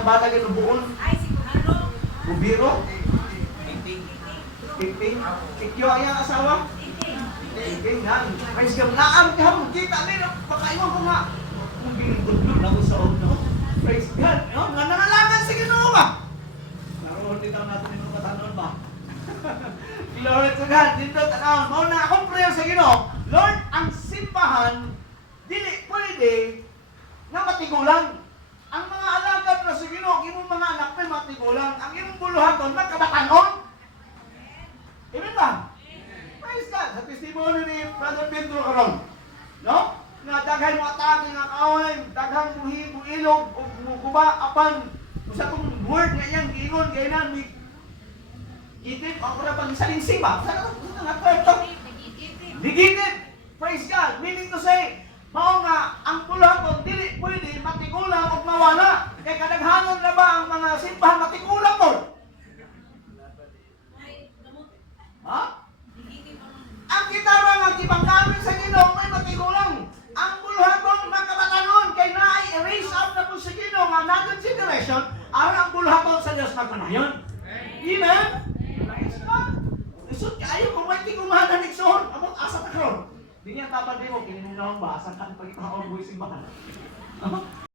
ang bata ng buon. Ay, si Kubiro. Bubiro. Piting. Piping. Ikyo ay ang asawa. Piting. Piping yan. Praise God. Naam ka mo. Kita nila. Pakaiwan ko nga. Kung binigudlo na ko sa no? Praise God. Nangangalangan sa Ginoo ba? Naroon dito natin yung katanon ba? Glory to God. Dito tanawon. Mauna akong prayer sa Ginoo. Lord, ang simbahan dili pwede nga matigulang. Ang mga alagad na sa Ginoo, imong mga anak may matigulang. Ang imong buluhaton magkabatanon. Amen ba? Praise God. Sa testimony ni Brother Pedro karon. No? Nga daghan mo atake nga kaaway, daghang muhimo ilog o mukuba apan usa tong word nga iyang giingon kay na mi gitip ako ra pag salinsi ba? Sa nga kwento. Digitip. Praise God. Meaning to say, mao nga ang buluhaton dili pwede matigulang o mawala. Kay kadaghanon na ba ang mga simbahan matigulang mo? Ha? Ang gitara nga gibangkamit sa Ginoo may matigulang. Ang buluhaton makabatanon kay naay erase out na po sa Ginoo nga another generation aron ang buluhaton sa Dios magpanayon. Amen. Praise God. Isod kaayo kung may tigumahan na nigsoon, amot asa ta karon. Di niya tapad mo kini mo ba asa kan pagikaon buhi simbahan.